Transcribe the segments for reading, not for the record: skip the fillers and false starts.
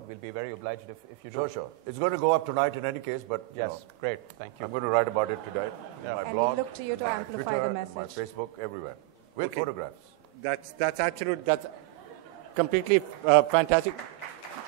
we'll be very obliged if you do. Sure, sure. It's going to go up tonight in any case, but yes, great. Thank you. I'm going to write about it today. Yeah. My and blog, we look to you to amplify Twitter, the message. my Facebook, everywhere, with photographs. That's completely fantastic.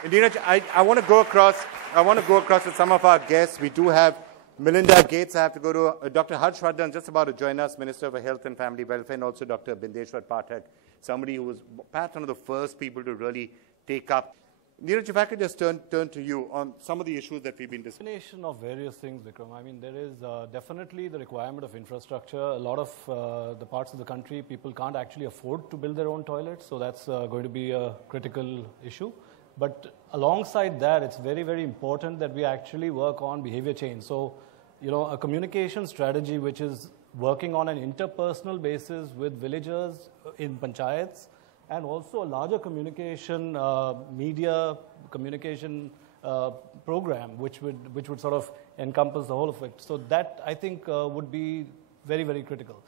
Neeraj, I want to go across. I want to go across with some of our guests. We do have Melinda Gates. I have to go to Dr. Harshvardhan, just about to join us, Minister for Health and Family Welfare, and also Dr. Bindeshwar Pathak, somebody who was perhaps one of the first people to really take up. Neeraj, if I could just turn to you on some of the issues that we've been discussing. Combination of various things, Vikram. I mean, there is definitely the requirement of infrastructure. A lot of the parts of the country, people can't actually afford to build their own toilets, so that's going to be a critical issue. But alongside that, it's very, very important that we actually work on behavior change. So, you know, a communication strategy which is working on an interpersonal basis with villagers in panchayats, and also a larger communication, media communication program, which would sort of encompass the whole of it. So that, I think, would be very, very critical.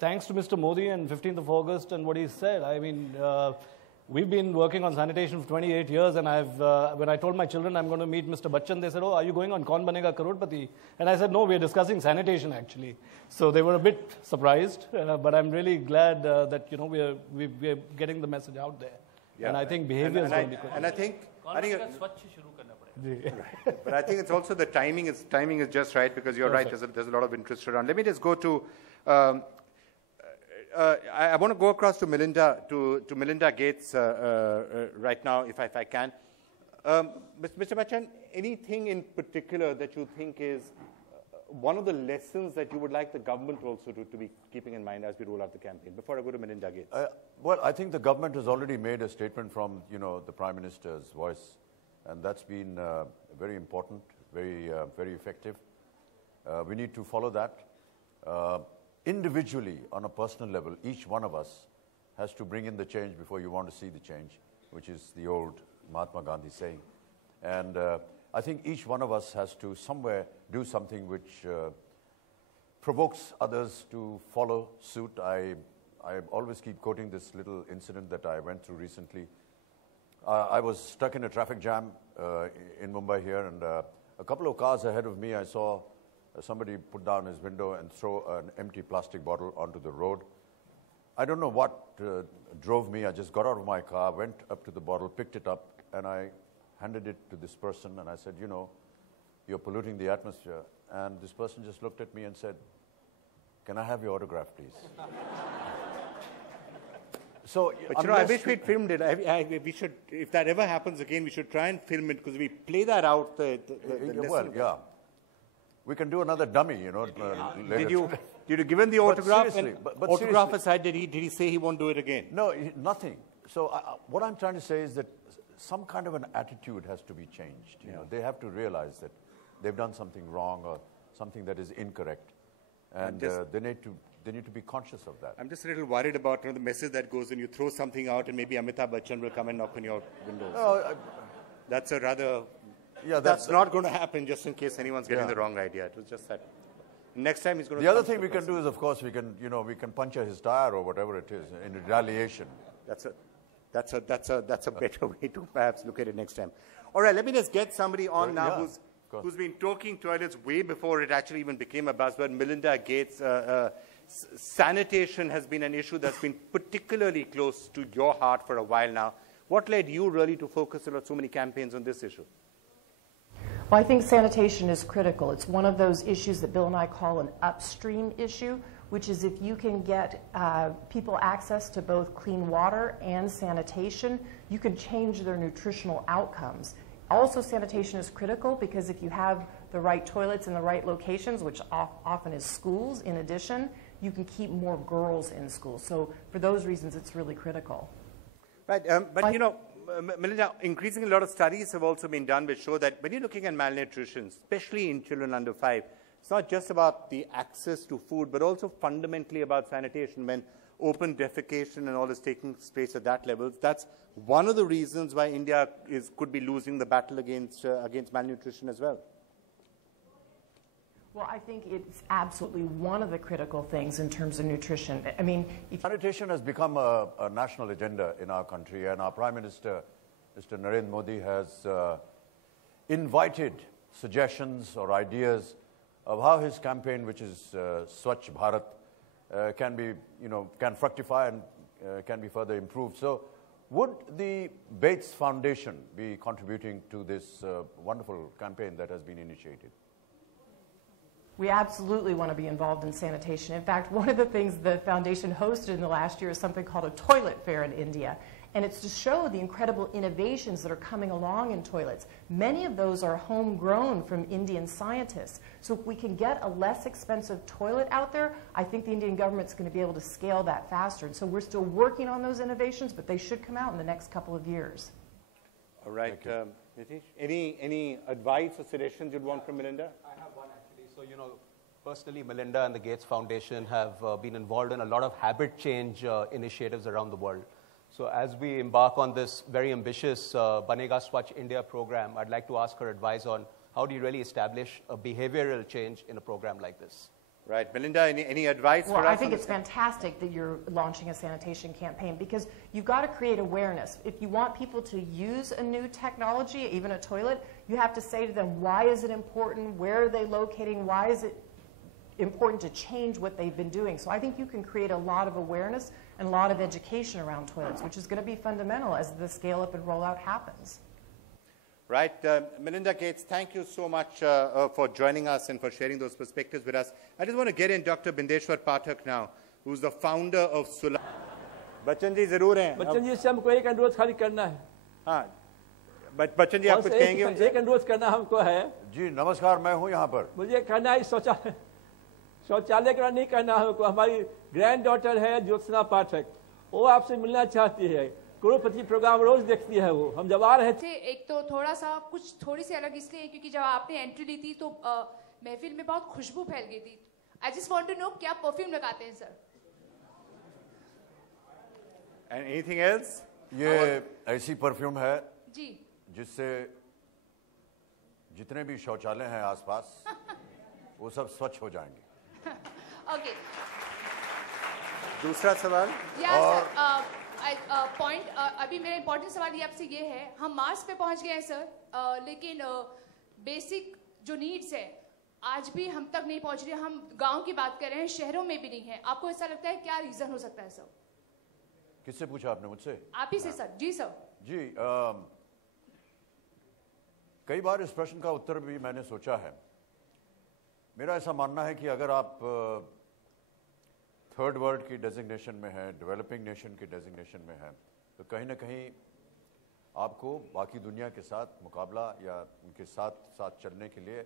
Thanks to Mr. Modi and 15th of August and what he said, I mean, we've been working on sanitation for 28 years, and when I told my children I'm going to meet Mr. Bachchan, they said, "Oh, are you going on Kaun Banega Crorepati?" And I said, "No, we're discussing sanitation, actually." So they were a bit surprised, but I'm really glad that, you know, we're getting the message out there. Yeah, and I think behavior is going to be critical. And I think but I think it's also the timing is just right, because you're right, there's a lot of interest around. Let me just go to I want to go across to Melinda Gates right now, if I can. Mr. Bachchan, anything in particular that you think is one of the lessons that you would like the government also to be keeping in mind as we roll out the campaign? Before I go to Melinda Gates. Well, I think the government has already made a statement from, you know, the Prime Minister's voice, and that's been very important, very effective. We need to follow that. Individually, on a personal level, each one of us has to bring in the change before you want to see the change, which is the old Mahatma Gandhi saying. And I think each one of us has to somewhere do something which provokes others to follow suit. I always keep quoting this little incident that I went through recently. I was stuck in a traffic jam in Mumbai here, and a couple of cars ahead of me, I saw somebody put down his window and throw an empty plastic bottle onto the road. I don't know what drove me. I just got out of my car, went up to the bottle, picked it up, and I handed it to this person, and I said, "You know, you're polluting the atmosphere." And this person just looked at me and said, "Can I have your autograph, please?" So, but you know, I wish we'd filmed it. We should, if that ever happens again, we should try and film it, because we play that out. Well, yeah. We can do another dummy, you know. Did you give him the autograph? But autograph aside, did he say he won't do it again? No, nothing. So what I'm trying to say is that some kind of an attitude has to be changed. You know, they have to realize that they've done something wrong or something that is incorrect, and they need to be conscious of that. I'm just a little worried about, you know, the message that goes when you throw something out, and maybe Amitabh Bachchan will come and knock on your window. So that's a rather. Yeah, that's not going to happen, just in case anyone's getting the wrong idea. It was just that. Next time he's going to. The other thing we can do is, of course, we can puncture his tire or whatever it is in retaliation. That's a better way to perhaps look at it next time. All right, let me just get somebody on now who's been talking toilets way before it actually even became a buzzword. Melinda Gates. Sanitation has been an issue that's been particularly close to your heart for a while now. What led you really to focus on so many campaigns on this issue? Well, I think sanitation is critical. It's one of those issues that Bill and I call an upstream issue, which is if you can get people access to both clean water and sanitation, you can change their nutritional outcomes. Also, sanitation is critical because if you have the right toilets in the right locations, which often is schools in addition, you can keep more girls in school. So for those reasons, it's really critical. Right, but you know, Melinda, increasingly a lot of studies have also been done which show that when you're looking at malnutrition, especially in children under 5, it's not just about the access to food, but also fundamentally about sanitation. When open defecation and all is taking place at that level, that's one of the reasons why India could be losing the battle against malnutrition as well. Well, I think it's absolutely one of the critical things in terms of nutrition. I mean, sanitation has become a national agenda in our country, and our Prime Minister Mr. Narendra Modi has invited suggestions or ideas of how his campaign, which is Swachh Bharat, can be, can fructify and can be further improved. So would the Bates Foundation be contributing to this wonderful campaign that has been initiated? We absolutely want to be involved in sanitation. In fact, one of the things the foundation hosted in the last year is something called a toilet fair in India. And it's to show the incredible innovations that are coming along in toilets. Many of those are homegrown from Indian scientists. So if we can get a less expensive toilet out there, I think the Indian government's going to be able to scale that faster. And so we're still working on those innovations, but they should come out in the next couple of years. All right. Nitish, any advice or suggestions you'd want from Melinda? I have one actually. So, personally, Melinda and the Gates Foundation have been involved in a lot of habit change initiatives around the world. So as we embark on this very ambitious Banega Swachh India program, I'd like to ask her advice on how do you really establish a behavioral change in a program like this? Right. Melinda, any advice for us? Well, I think it's fantastic that you're launching a sanitation campaign because you've got to create awareness. If you want people to use a new technology, even a toilet, you have to say to them, why is it important? Where are they locating? Why is it important to change what they've been doing? So I think you can create a lot of awareness and a lot of education around toilets, which is going to be fundamental as the scale-up and rollout happens. Right. Melinda Gates, thank you so much for joining us and for sharing those perspectives with us. I just want to get in Dr. Bindeshwar Pathak now, who's the founder of Sula. Bachchan ji जरूर हैं. बच्चन जी से हमको एक अनुरोध खाली करना है. हाँ. बच्चन जी आप कुछ कहेंगे उनसे? एक अनुरोध करना हमको है. जी नमस्कार, मैं हूँ यहाँ पर. मुझे कहना है शौचालय का नहीं कहना हमको. हमारी ग्रैंड डॉटर है ज्योत्सना पाठक, वो आपसे मिलना चाहती है. करोड़पति प्रोग्राम रोज देखती है वो. हम जब आ रहे थे एक तो थोड़ी सी अलग इसलिए क्योंकि जब आपने एंट्री ली थी तो महफिल में बहुत खुशबू फैल गई थी. I just want to know क्या परफ्यूम लगाते हैं सर? And anything else? ये ऐसी परफ्यूम है जी जिससे जितने भी शौचालय हैं आसपास वो सब स्वच्छ हो जाएंगे. ओके. दूसरा सवाल? पॉइंट अभी मेरा इंपॉर्टेंट सवाल ये आपसे ये है, हम मार्स पे पहुंच गए हैं सर, लेकिन बेसिक जो नीड्स है आज भी हम तक नहीं पहुंच रही. हम गांव की बात कर रहे हैं, शहरों में भी नहीं है. आपको ऐसा लगता है क्या रीजन हो सकता है सर? किससे पूछा आपने? मुझसे? आप ही से सर. जी सर. जी कई बार इस प्रश्न का उत्तर भी मैंने सोचा है. मेरा ऐसा मानना है कि अगर आप थर्ड वर्ल्ड की डेजिग्नेशन में है, डेवलपिंग नेशन की डेजिग्नेशन में है, तो कहीं ना कहीं आपको बाकी दुनिया के साथ मुकाबला या उनके साथ साथ चलने के लिए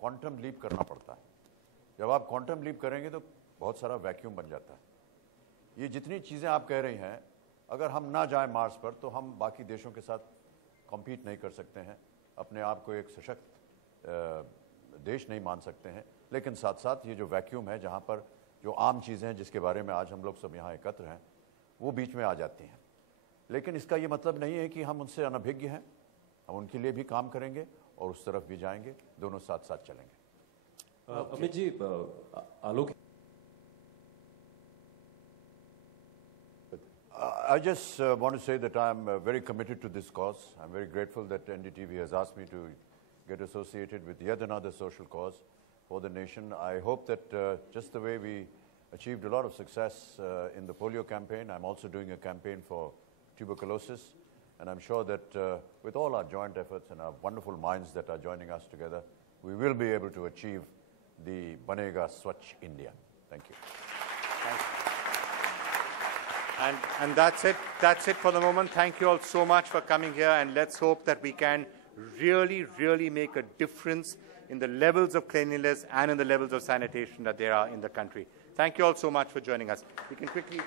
क्वांटम लीप करना पड़ता है. जब आप क्वांटम लीप करेंगे तो बहुत सारा वैक्यूम बन जाता है. ये जितनी चीज़ें आप कह रही हैं, अगर हम ना जाएं मार्स पर तो हम बाकी देशों के साथ कॉम्पीट नहीं कर सकते हैं, अपने आप को एक सशक्त देश नहीं मान सकते हैं. लेकिन साथ साथ ये जो वैक्यूम है, जहाँ पर जो आम चीज़ें हैं जिसके बारे में आज हम लोग सब यहाँ एकत्र हैं, वो बीच में आ जाती हैं. लेकिन इसका ये मतलब नहीं है कि हम उनसे अनभिज्ञ हैं. हम उनके लिए भी काम करेंगे और उस तरफ भी जाएंगे. दोनों साथ साथ चलेंगे. अमित जी, आलोक, I just want to say that I'm very committed to this cause. I'm very grateful that NDTV has asked me to get associated with yet another social cause for the nation. I hope that just the way we achieved a lot of success in the polio campaign, I'm also doing a campaign for tuberculosis. And I'm sure that with all our joint efforts and our wonderful minds that are joining us together, we will be able to achieve the Banega Swachh India. Thank you. Thank you. And that's it. That's it for the moment. Thank you all so much for coming here, and let's hope that we can really make a difference in the levels of cleanliness and in the levels of sanitation that there are in the country. Thank you all so much for joining us. We can quickly...